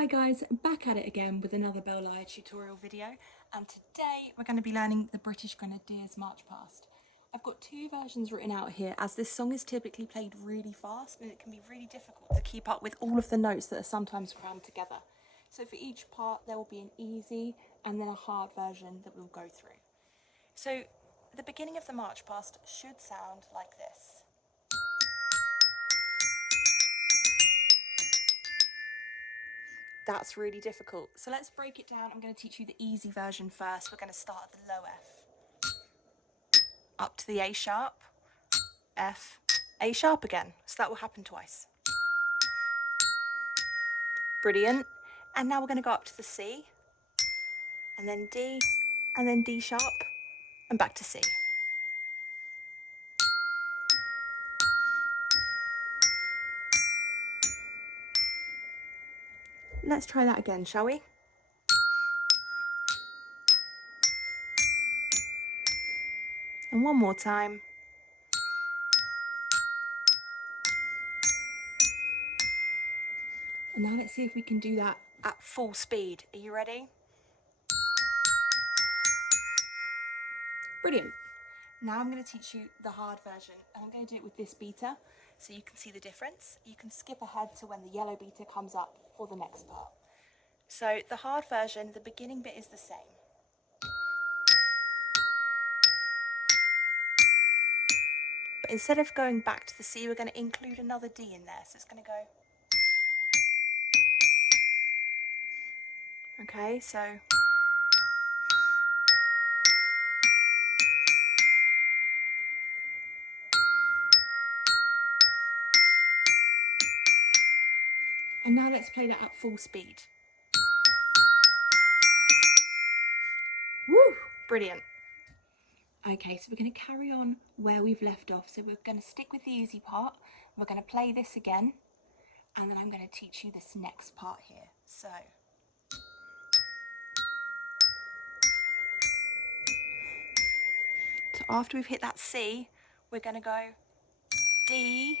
Hi guys, back at it again with another Bell Lyre tutorial video, and today we're going to be learning the British Grenadiers March Past. I've got two versions written out here as this song is typically played really fast and it can be really difficult to keep up with all of the notes that are sometimes crammed together. So for each part there will be an easy and then a hard version that we'll go through. So the beginning of the March Past should sound like this. That's really difficult. So let's break it down. I'm going to teach you the easy version first. We're going to start at the low F. Up to the A sharp, F, A sharp again. So that will happen twice. Brilliant. And now we're going to go up to the C, and then D, and then D sharp, and back to C. Let's try that again, shall we? And one more time. And now let's see if we can do that at full speed. Are you ready? Brilliant. Now I'm going to teach you the hard version, and I'm going to do it with this beater so you can see the difference. You can skip ahead to when the yellow beater comes up for the next part. So the hard version, the beginning bit is the same. But instead of going back to the C, we're going to include another D in there. So it's going to go. Okay, so. And now let's play that at full speed. Woo! Brilliant. Okay, so we're going to carry on where we've left off. So we're going to stick with the easy part. We're going to play this again. And then I'm going to teach you this next part here. So after we've hit that C, we're going to go D,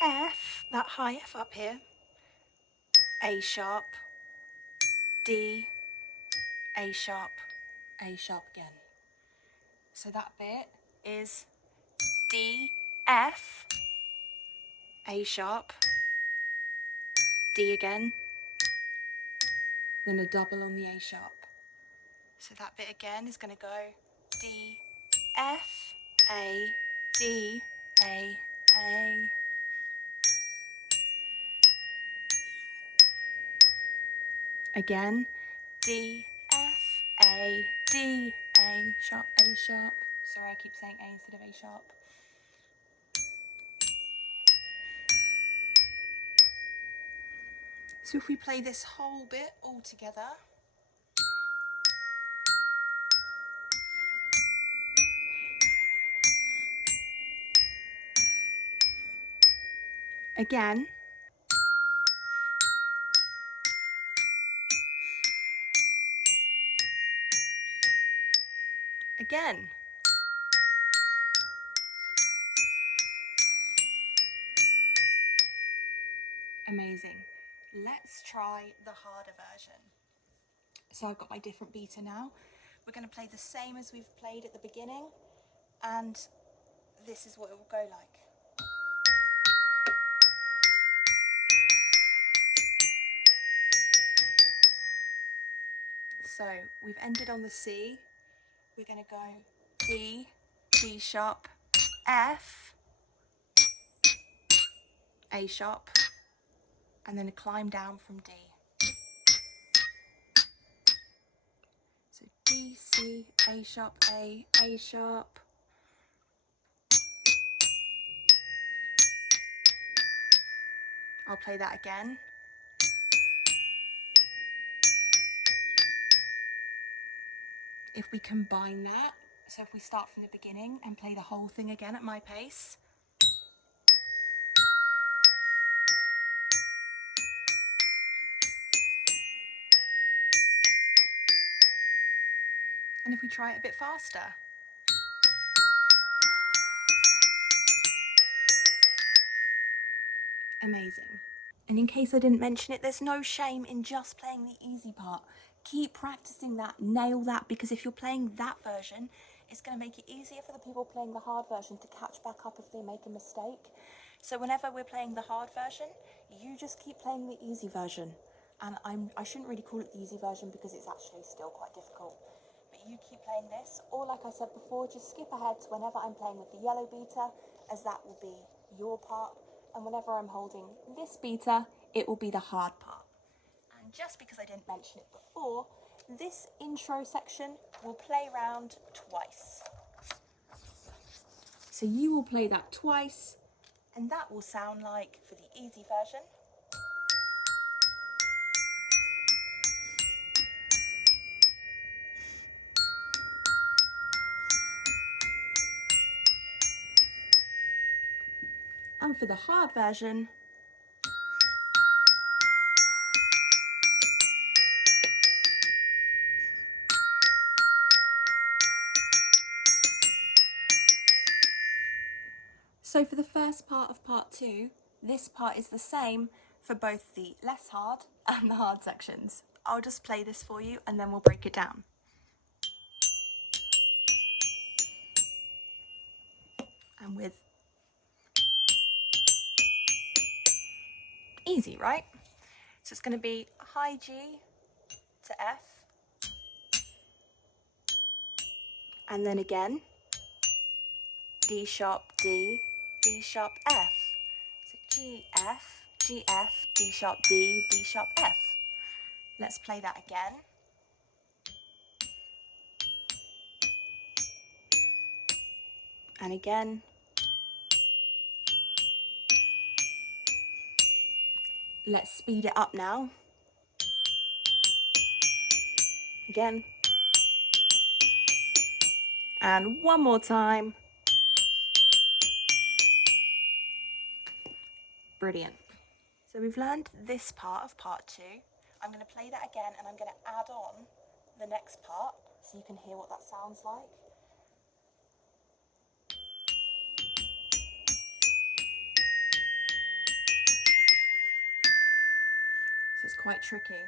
F, that high F up here, A sharp, D, A sharp again. So that bit is D, F, A sharp, D again, then a double on the A sharp. So that bit again is going to go D, F, A, D, A, A. Again, D, F, A, D, A sharp, A sharp. Sorry, I keep saying A instead of A sharp. So if we play this whole bit all together. Again. Again. Amazing. Let's try the harder version. So I've got my different beater now. We're going to play the same as we've played at the beginning, and this is what it will go like. So we've ended on the C. We're going to go D, D sharp, F, A sharp, and then a climb down from D. So D, C, A sharp, A sharp. I'll play that again. If we combine that, so if we start from the beginning and play the whole thing again at my pace. And if we try it a bit faster. Amazing. And in case I didn't mention it, there's no shame in just playing the easy part. Keep practicing that, nail that, because if you're playing that version, it's going to make it easier for the people playing the hard version to catch back up if they make a mistake. So whenever we're playing the hard version, you just keep playing the easy version. And I shouldn't really call it the easy version because it's actually still quite difficult. But you keep playing this, or like I said before, just skip ahead to whenever I'm playing with the yellow beater, as that will be your part. And whenever I'm holding this beater, it will be the hard part. And just because I didn't mention it before, this intro section will play round twice. So you will play that twice, and that will sound like, for the easy version, and for the hard version, so for the first part of part 2, this part is the same for both the less hard and the hard sections. I'll just play this for you and then we'll break it down. And with easy, right? So it's going to be high G to F, and then again D sharp D, D sharp F. So G F, G F, D sharp D, D sharp F. Let's play that again. And again. Let's speed it up now. Again. And one more time. Brilliant. So we've learned this part of part 2. I'm going to play that again and I'm going to add on the next part so you can hear what that sounds like. So it's quite tricky.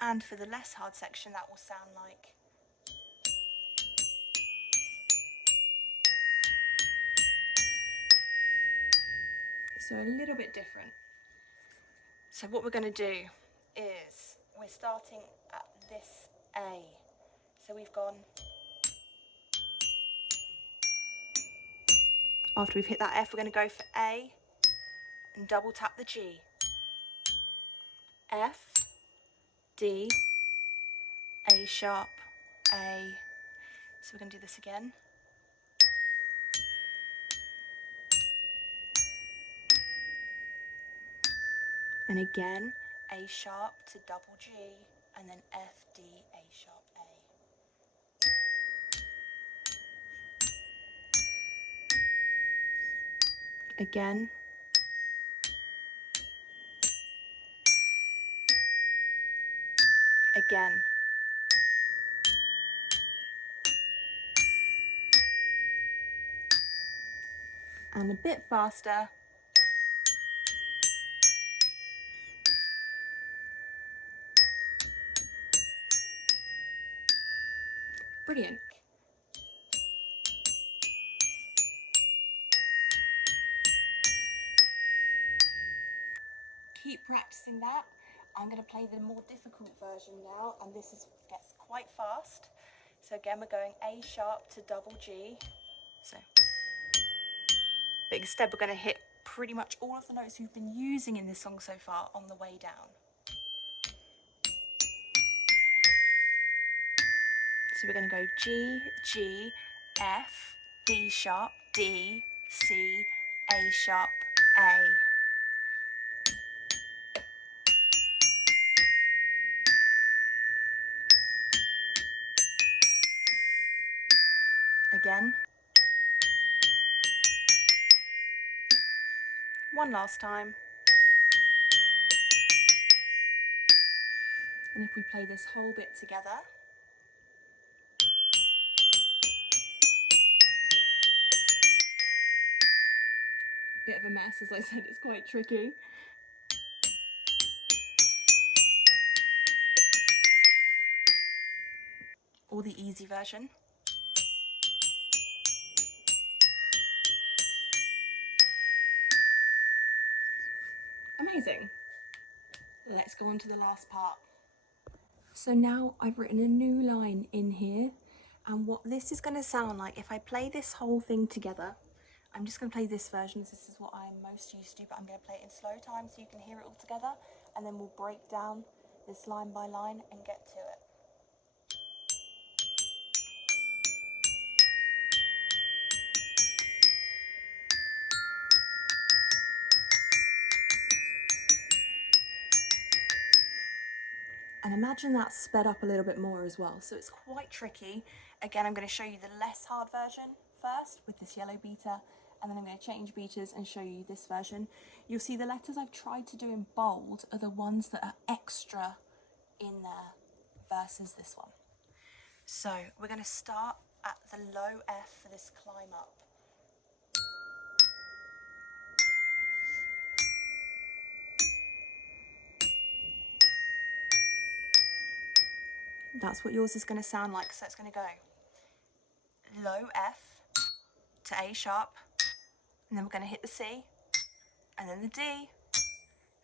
And for the less hard section, that will sound like. So a little bit different. So what we're going to do is we're starting at this A. So we've gone, after we've hit that F, we're going to go for A and double tap the G. F, D, A sharp, A. So we're going to do this again. And again, A sharp to double G, and then F, D, A sharp, A. Again. Again. And a bit faster. Brilliant. Keep practicing that. I'm going to play the more difficult version now, and this gets quite fast. So again, we're going A sharp to double G. But instead we're going to hit pretty much all of the notes we've been using in this song so far on the way down. So we're going to go G, G, F, D sharp, D, C, A sharp, A. Again. One last time. And if we play this whole bit together. Bit of a mess, as I said, it's quite tricky. or the easy version. Amazing. Let's go on to the last part. So now I've written a new line in here, and what this is going to sound like if I play this whole thing together. I'm just going to play this version as this is what I'm most used to, but I'm going to play it in slow time so you can hear it all together, and then we'll break down this line by line and get to it. And imagine that sped up a little bit more as well, so it's quite tricky. Again, I'm going to show you the less hard version first with this yellow beater, and then I'm going to change beaters and show you this version. You'll see the letters I've tried to do in bold are the ones that are extra in there versus this one. So we're going to start at the low F for this climb up. That's what yours is going to sound like, so it's going to go low F to A sharp, and then we're going to hit the C, and then the D,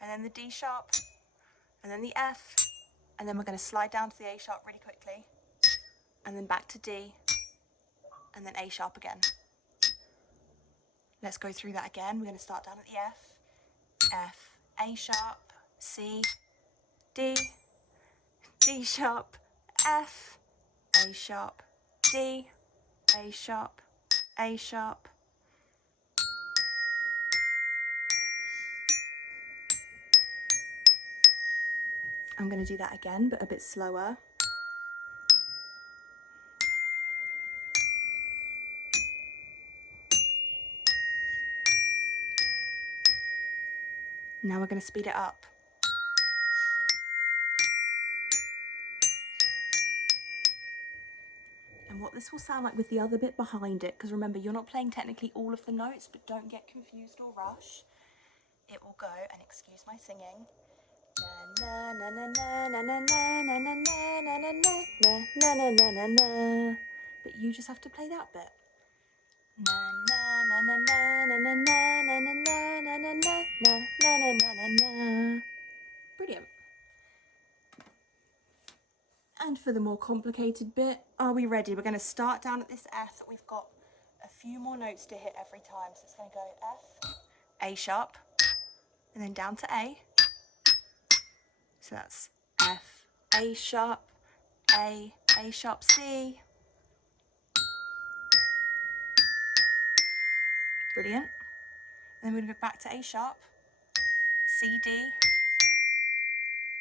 and then the D sharp, and then the F, and then we're going to slide down to the A sharp really quickly, and then back to D, and then A sharp again. Let's go through that again. We're going to start down at the F, F, A sharp, C, D, D sharp, F, A sharp, D, A sharp, A sharp. I'm going to do that again, but a bit slower. Now we're going to speed it up. And what this will sound like with the other bit behind it, because remember, you're not playing technically all of the notes, but don't get confused or rush. It will go, and excuse my singing, na na na na na na na na na na na na na na na na na. But you just have to play that bit. Na na na na na na na na na na na na na na na na na. Brilliant. And for the more complicated bit, are we ready? We're going to start down at this F. We've got a few more notes to hit every time. So it's going to go F, A sharp, and then down to A. So that's F, A sharp, A sharp, C. Brilliant. And then we're going to go back to A sharp, C, D. If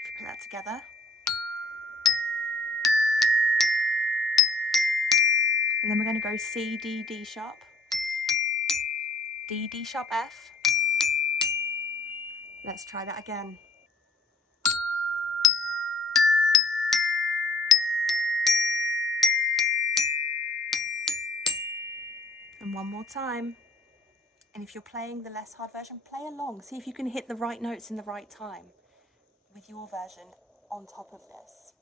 you put that together. And then we're going to go C, D, D sharp, D, D sharp, F. Let's try that again. And one more time. And if you're playing the less hard version, play along. See if you can hit the right notes in the right time with your version on top of this.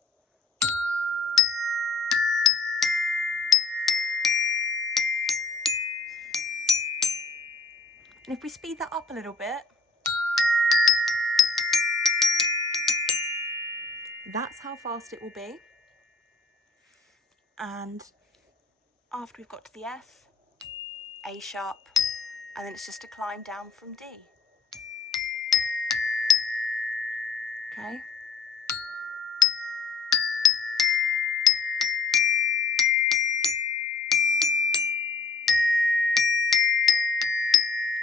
And if we speed that up a little bit, that's how fast it will be. And after we've got to the F, A sharp, and then it's just a climb down from D. Okay?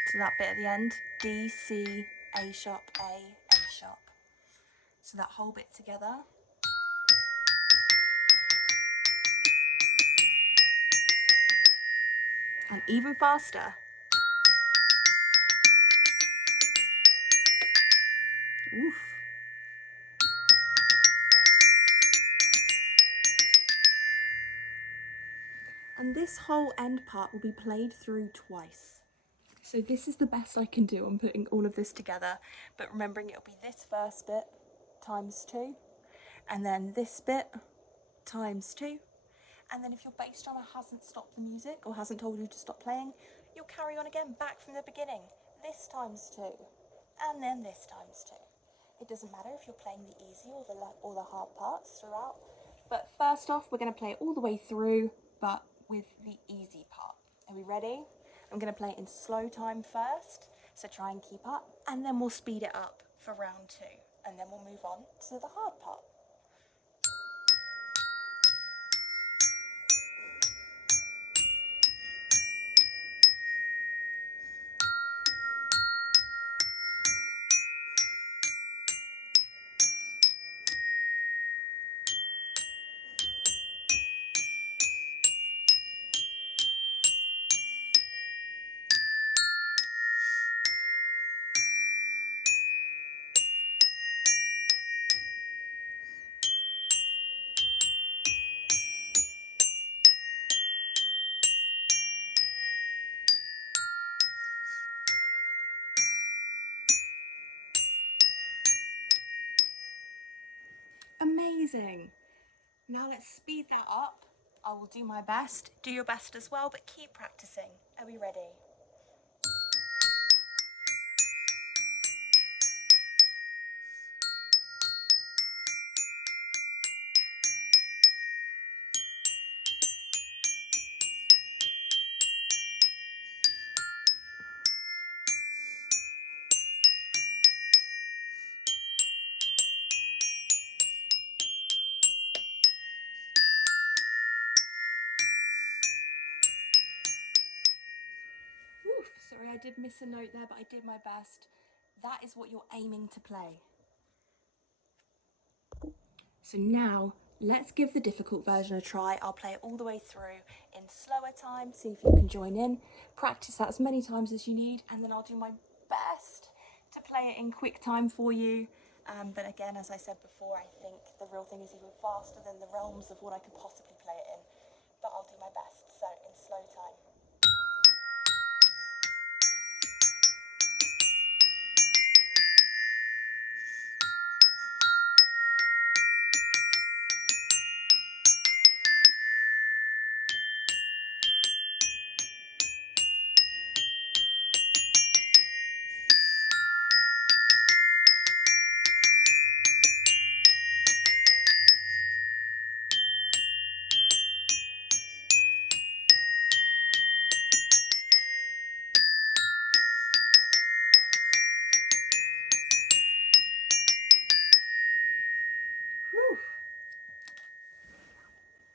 So that bit at the end, D, C, A sharp, A sharp. So that whole bit together. And even faster. Oof. And this whole end part will be played through twice. So this is the best I can do on putting all of this together, but remembering it'll be this first bit times 2, and then this bit times 2, and then if your bass drummer hasn't stopped the music or hasn't told you to stop playing, you'll carry on again, back from the beginning. This times 2, and then this times 2. It doesn't matter if you're playing the easy or the hard parts throughout, but first off, we're going to play it all the way through, but with the easy part. Are we ready? I'm going to play it in slow time first, so try and keep up, and then we'll speed it up for round 2, and then we'll move on to the hard part. Amazing. Now let's speed that up. I will do my best. Do your best as well, but keep practicing. Are we ready? Oof, sorry, I did miss a note there, but I did my best. That is what you're aiming to play. So now, let's give the difficult version a try. I'll play it all the way through in slower time, see if you can join in. Practice that as many times as you need, and then I'll do my best to play it in quick time for you. But again, as I said before, I think the real thing is even faster than the realms of what I could possibly play it in. But I'll do my best, so in slow time.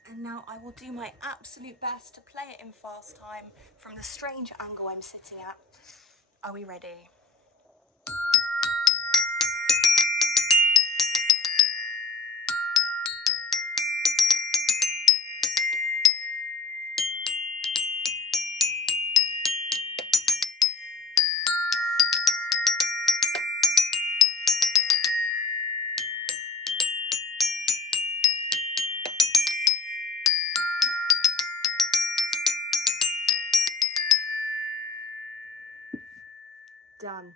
And now I will do my absolute best to play it in fast time from the strange angle I'm sitting at. Are we ready? Done.